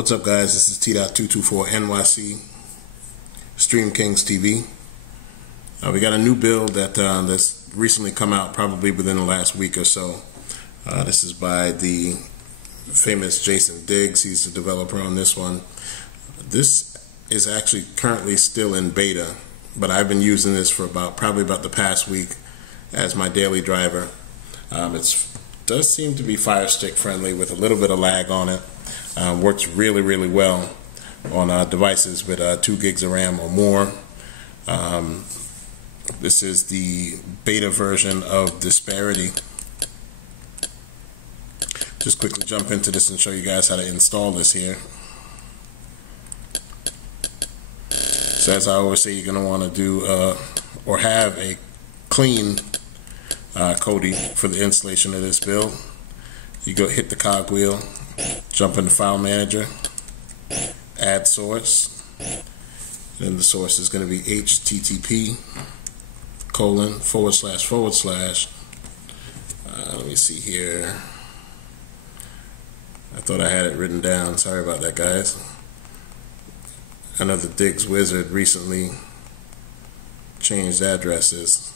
What's up, guys? This is T.224 NYC Stream Kings TV. We got a new build that's recently come out, probably within the last week or so. This is by the famous Jason Diggz. He's the developer on this one. This is actually currently still in beta, but I've been using this for probably about the past week as my daily driver. It does seem to be Fire Stick friendly with a little bit of lag on it. Works really well on devices with 2 gigs of RAM or more. This is the beta version of Disparity. Just quickly jump into this and show you guys how to install this here. So as I always say, you're going to want to do or have a clean Kodi for the installation of this build. You go hit the cogwheel, jump in the file manager, add source, and the source is going to be http:// let me see here. I thought I had it written down. Sorry about that, guys. I know the Diggz wizard recently changed addresses.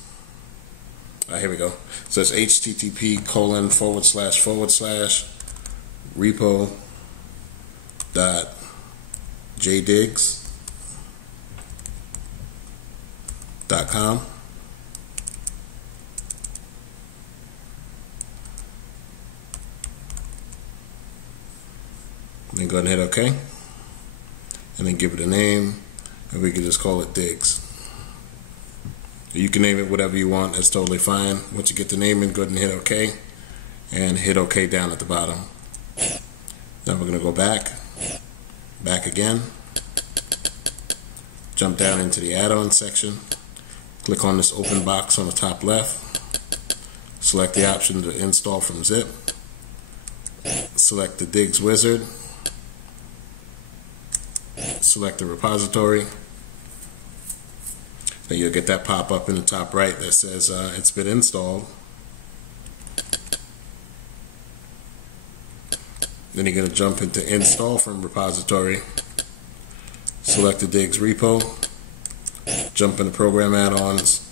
Here we go. So it's http://repo.jdiggs.com. Then go ahead and hit OK, and then give it a name, and we can just call it Diggz. You can name it whatever you want, that's totally fine. Once you get the name in, go ahead and hit OK, and hit OK down at the bottom. Then we're going to go back again, jump down into the add-on section, click on this open box on the top left, select the option to install from zip, select the Diggz wizard, select the repository. Then you'll get that pop up in the top right that says it's been installed. Then you're going to jump into install from repository, select the Diggz repo, jump into program add-ons,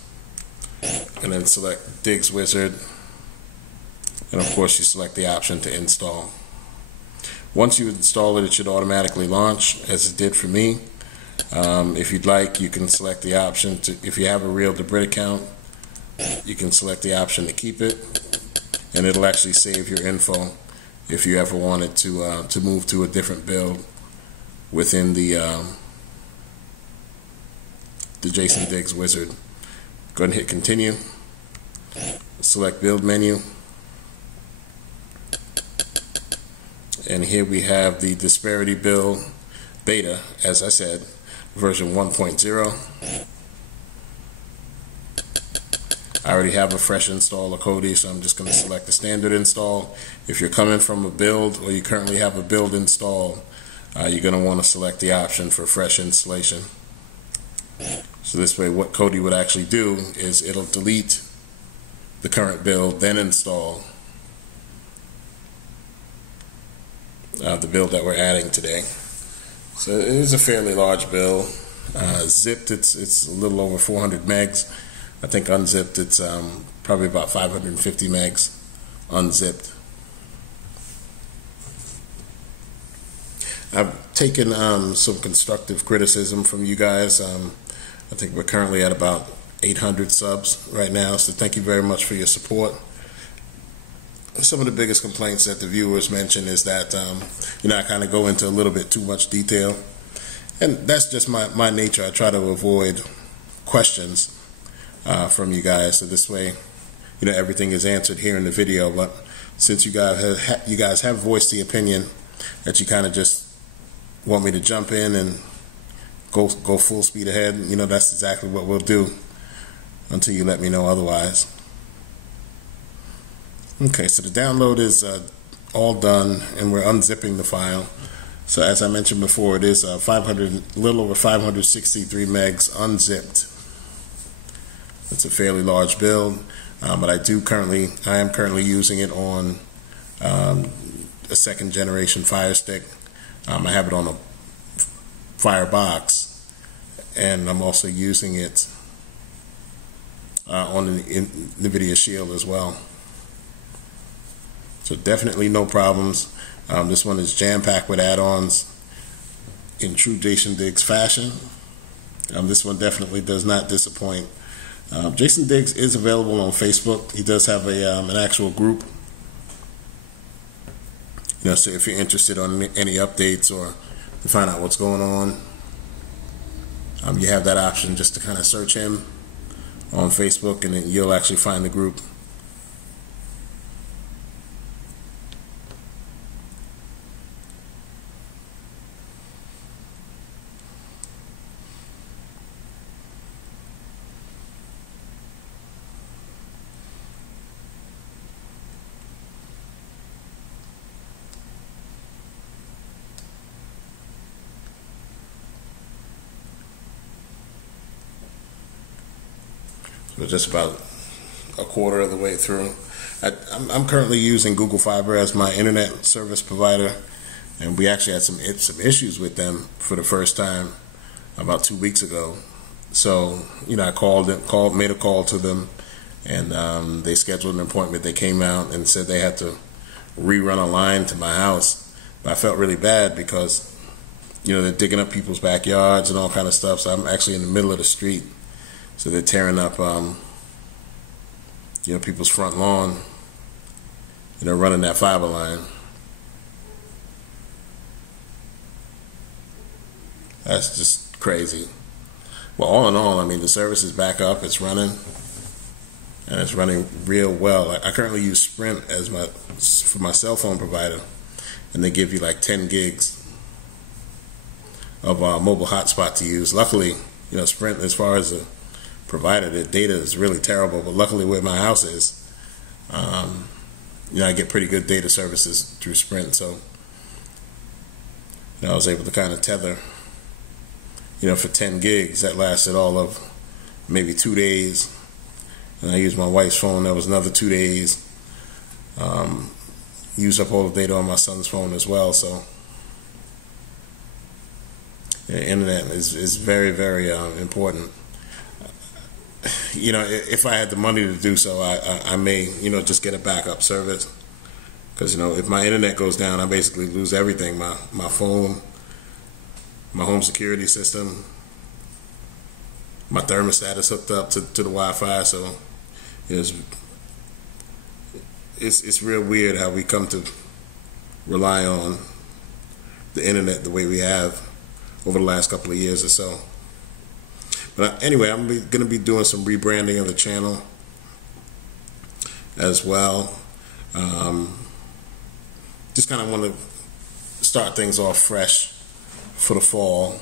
and then select Diggz wizard, and of course you select the option to install. Once you install it, it should automatically launch, as it did for me. If you'd like, you can select the option to, if you have a real Disparity account, you can select the option to keep it, and it'll actually save your info if you ever wanted to move to a different build within the Jason Diggz wizard. Go ahead and hit continue, select build menu, and here we have the Disparity build beta, as I said, version 1.0. I already have a fresh install of Kodi, so I'm just going to select the standard install. If you're coming from a build or you currently have a build install, you're going to want to select the option for fresh installation. So this way, what Kodi would actually do is it'll delete the current build, then install the build that we're adding today. So it is a fairly large build. Zipped, it's a little over 400 megs. I think unzipped, it's probably about 550 megs unzipped. I've taken some constructive criticism from you guys. I think we're currently at about 800 subs right now, so thank you very much for your support. Some of the biggest complaints that the viewers mention is that I kind of go into a little bit too much detail, and that's just my nature. I try to avoid questions from you guys, so this way everything is answered here in the video. But since you guys have voiced the opinion that you kind of just want me to jump in and go full speed ahead, that's exactly what we'll do until you let me know otherwise. Okay, so the download is all done, and we're unzipping the file. So as I mentioned before, it is a little over 563 megs unzipped. It's a fairly large build, but I am currently using it on a second generation Fire Stick I have it on a Firebox, and I'm also using it on the NVIDIA Shield as well. So definitely no problems. This one is jam-packed with add-ons in true Jason Diggz fashion. This one definitely does not disappoint. Jason Diggz is available on Facebook. He does have an actual group. So if you're interested on any updates or to find out what's going on, you have that option just to kind of search him on Facebook, and then you'll actually find the group. So just about a quarter of the way through. I'm currently using Google Fiber as my internet service provider, and we actually had some issues with them for the first time about 2 weeks ago. So I made a call to them, and they scheduled an appointment. They came out and said they had to rerun a line to my house. But I felt really bad because they're digging up people's backyards and all kind of stuff. So I'm actually in the middle of the street. So they're tearing up, people's front lawn, running that fiber line. That's just crazy. Well, all in all, the service is back up. It's running, and it's running real well. I currently use Sprint for my cell phone provider, and they give you like 10 gigs of mobile hotspot to use. Luckily, Sprint, as far as the provider, the data is really terrible, but luckily where my house is, I get pretty good data services through Sprint. So I was able to kind of tether, for 10 gigs. That lasted all of maybe 2 days, and I used my wife's phone. That was another 2 days. Used up all the data on my son's phone as well. So the internet is very, very important. If I had the money to do so, I may, just get a backup service. Because, if my internet goes down, I basically lose everything. My phone, my home security system, my thermostat is hooked up to the Wi-Fi. So it's real weird how we come to rely on the internet the way we have over the last couple of years or so. But anyway, I'm going to be doing some rebranding of the channel as well. Just kind of want to start things off fresh for the fall.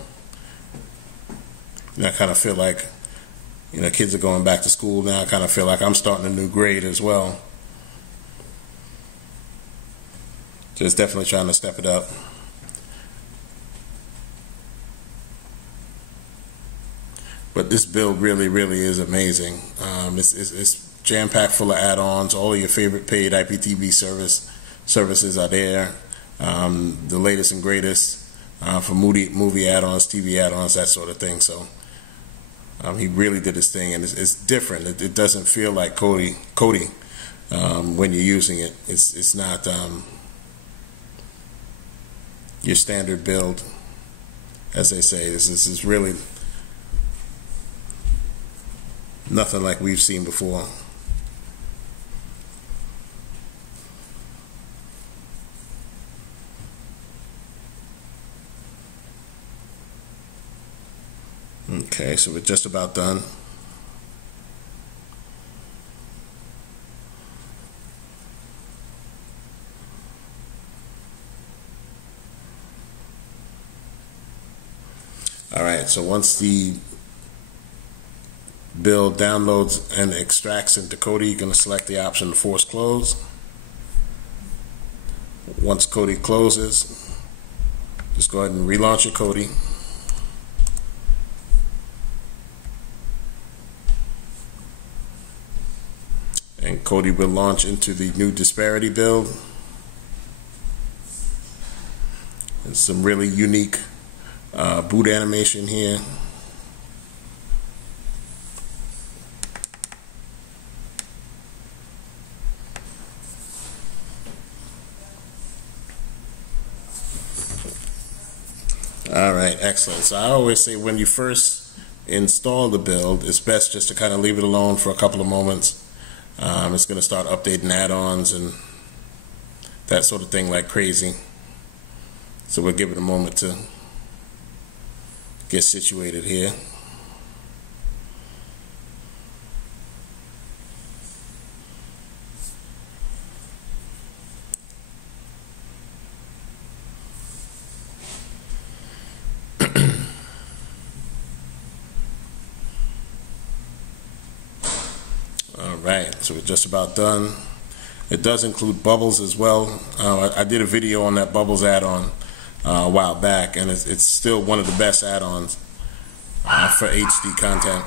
I kind of feel like, kids are going back to school now. I kind of feel like I'm starting a new grade as well. Just definitely trying to step it up. But this build really, really is amazing. It's jam-packed full of add-ons. All of your favorite paid IPTV services are there. The latest and greatest for movie add-ons, TV add-ons, that sort of thing. So he really did his thing, and it's different. It doesn't feel like Kodi when you're using it. It's not your standard build, as they say. This is really nothing like we've seen before. Okay, so we're just about done. All right, so once the build downloads and extracts into Kodi, you're going to select the option to force close. Once Kodi closes, just go ahead and relaunch your Kodi. And Kodi will launch into the new Disparity build. It's some really unique boot animation here. All right, excellent. So I always say when you first install the build, it's best just to kind of leave it alone for a couple of moments. It's going to start updating add-ons and that sort of thing like crazy. So we'll give it a moment to get situated here. Alright, so we're just about done. It does include bubbles as well. I did a video on that bubbles add-on a while back, and it's still one of the best add-ons for HD content.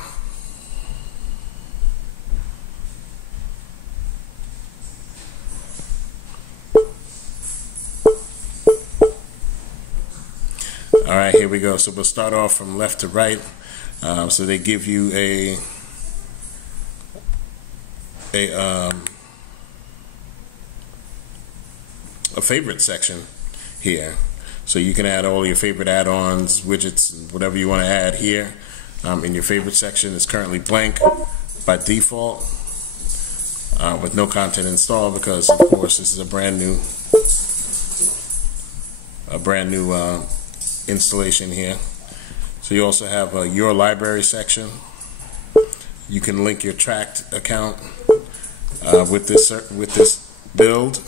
Alright, here we go. So we'll start off from left to right. So they give you a favorite section here, so you can add all your favorite add-ons, widgets, whatever you want to add here. In your favorite section is currently blank by default with no content installed, because of course this is a brand new installation here. So you also have your library section. You can link your tracked account with this build.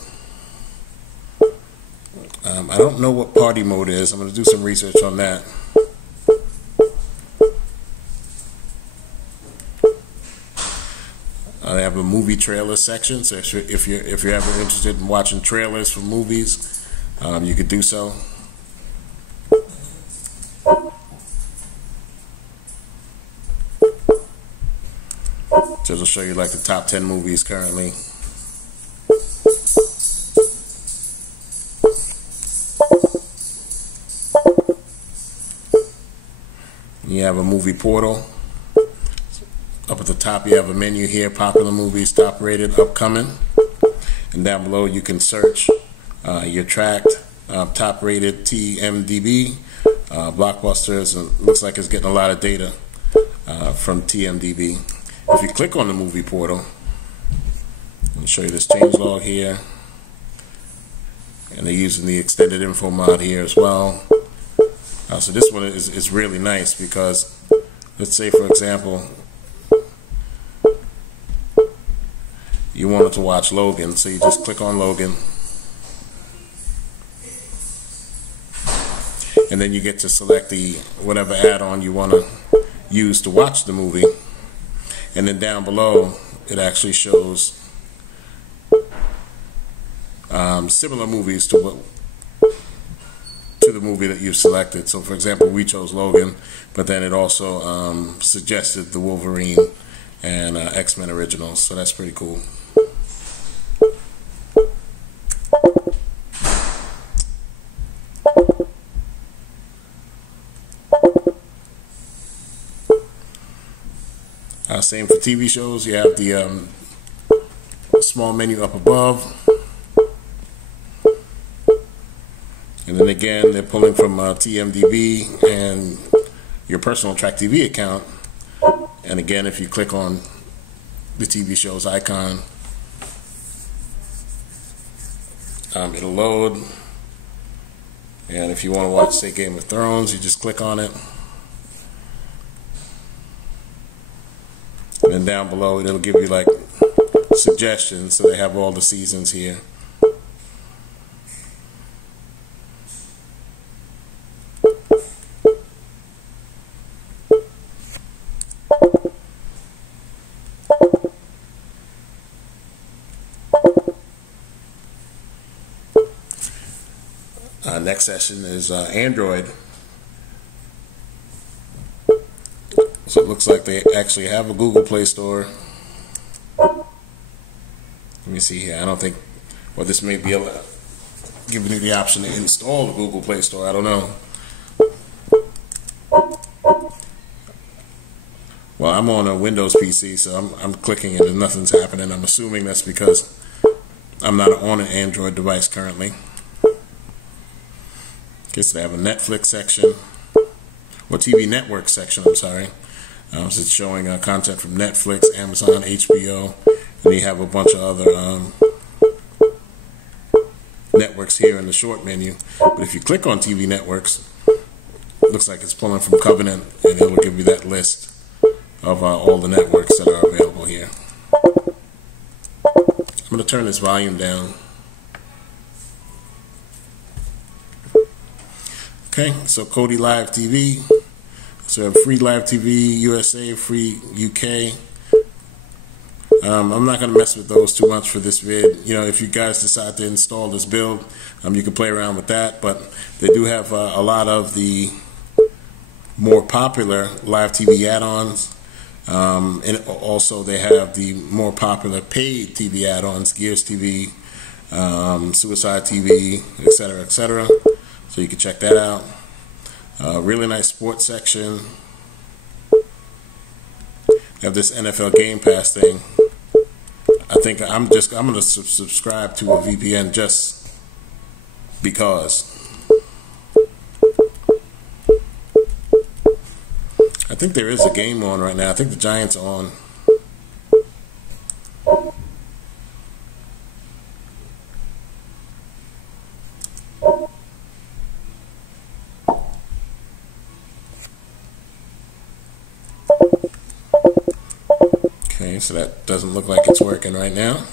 I don't know what party mode is. I'm going to do some research on that. They have a movie trailer section, so if you're ever interested in watching trailers for movies, you could do so. So it'll show you like the top 10 movies currently. You have a movie portal. Up at the top you have a menu here, popular movies, top rated, upcoming. And down below you can search your tracked, top rated TMDB, blockbusters. It looks like it's getting a lot of data from TMDB. If you click on the movie portal, I'll show you this changelog here. And they're using the extended info mod here as well. So this one is really nice, because let's say, for example, you wanted to watch Logan, so you just click on Logan, and then you get to select the whatever add-on you want to use to watch the movie, and then down below it actually shows similar movies to the movie that you've selected. So for example, we chose Logan, but then it also suggested the Wolverine and X-Men originals, so that's pretty cool. Same for TV shows. You have the small menu up above. And then again, they're pulling from TMDB and your personal Track TV account. And again, if you click on the TV show's icon, it'll load. And if you want to watch, say, Game of Thrones, you just click on it. And then down below, it'll give you like suggestions. So they have all the seasons here. Next session is Android. So it looks like they actually have a Google Play Store. Let me see here. I don't think, well, this may be giving you the option to install the Google Play Store. I don't know. Well, I'm on a Windows PC, so I'm clicking it and nothing's happening. I'm assuming that's because I'm not on an Android device currently. Okay, so they have a Netflix section, or TV network section, I'm sorry. So it's showing content from Netflix, Amazon, HBO, and you have a bunch of other networks here in the short menu. But if you click on TV networks, it looks like it's pulling from Covenant, and it will give you that list of all the networks that are available here. I'm going to turn this volume down. Okay, so Kodi Live TV. So we have free Live TV USA, free UK. I'm not going to mess with those too much for this vid. You know, if you guys decide to install this build, you can play around with that. But they do have a lot of the more popular Live TV add-ons. And also they have the more popular paid TV add-ons, Gears TV, Suicide TV, etc., etc. So you can check that out. Really nice sports section. Have this NFL Game Pass thing. I think I'm going to subscribe to a VPN just because. I think there is a game on right now. I think the Giants are on. Okay, so that doesn't look like it's working right now.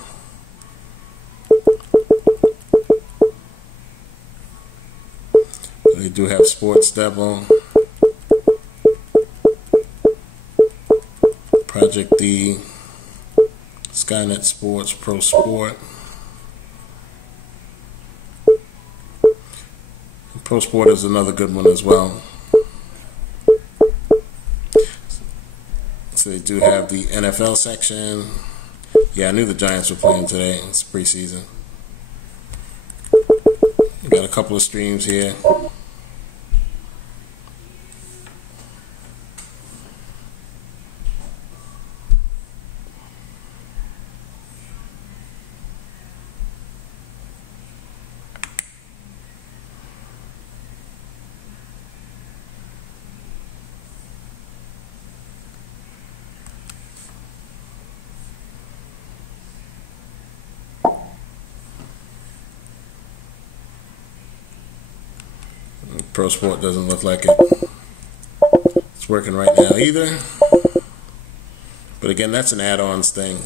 They do have Sports Devil, Project D, Skynet Sports, Pro Sport. Pro Sport is another good one as well. So they do have the NFL section. Yeah, I knew the Giants were playing today. It's preseason. We got a couple of streams here. Pro Sport doesn't look like it's working right now either. But again, that's an add-ons thing.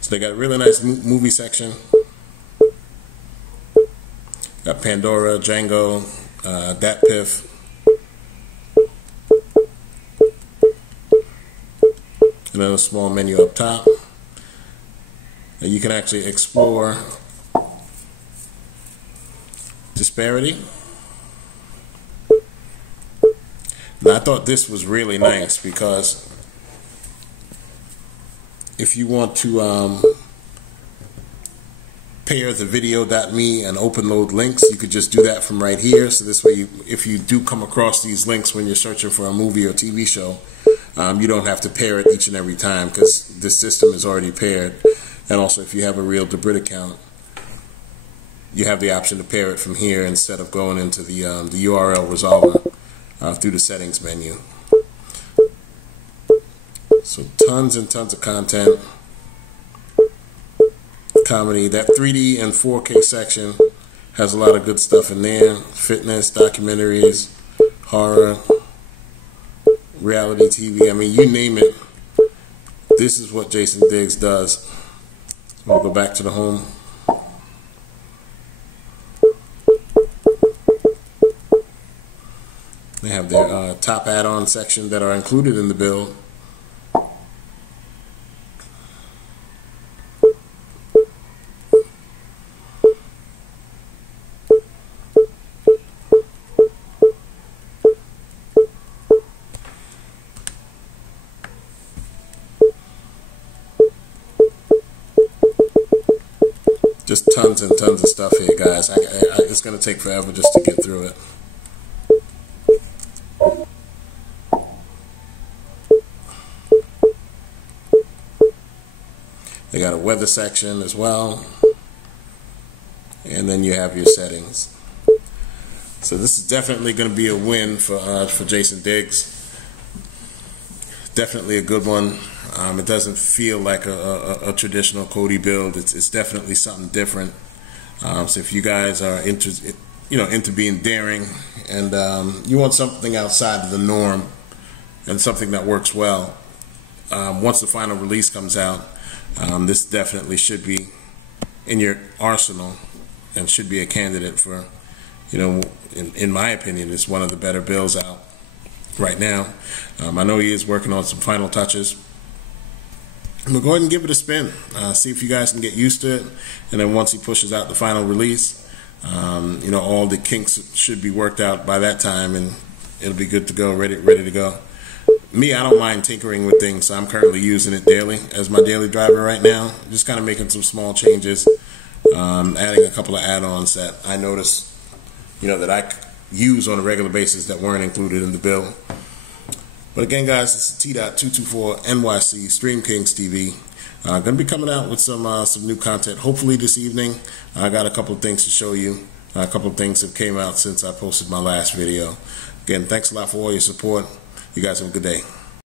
So they got a really nice movie section. Got Pandora, Django, Dat Piff. And then a small menu up top. And you can actually explore Disparity. Now I thought this was really nice because if you want to pair the video.me and open load links, you could just do that from right here. So this way, if you do come across these links when you're searching for a movie or TV show, you don't have to pair it each and every time because this system is already paired. And also, if you have a real Debrid account, you have the option to pair it from here instead of going into the URL resolver through the settings menu. So tons and tons of content. Comedy. That 3D and 4K section has a lot of good stuff in there. Fitness, documentaries, horror, reality TV. I mean, you name it. This is what Jason Diggz does. We'll go back to the home. They have their top add-on section that are included in the build. Just tons and tons of stuff here, guys. It's going to take forever just to get through it. They got a weather section as well, and then you have your settings. So this is definitely going to be a win for Jason Diggz. Definitely a good one. It doesn't feel like a traditional Kodi build. It's definitely something different. So if you guys are into being daring, and you want something outside of the norm and something that works well, once the final release comes out, this definitely should be in your arsenal and should be a candidate for, in my opinion, it's one of the better builds out right now. I know he is working on some final touches. We'll go ahead and give it a spin. See if you guys can get used to it, and then once he pushes out the final release, all the kinks should be worked out by that time, and it'll be good to go, ready to go. Me, I don't mind tinkering with things, so I'm currently using it daily as my daily driver right now. Just kind of making some small changes, adding a couple of add-ons that I notice, that I use on a regular basis that weren't included in the build. But again, guys, it's T.224 NYC Stream Kings TV. Going to be coming out with some new content hopefully this evening. I got a couple of things to show you. A couple of things that came out since I posted my last video. Again, thanks a lot for all your support. You guys have a good day.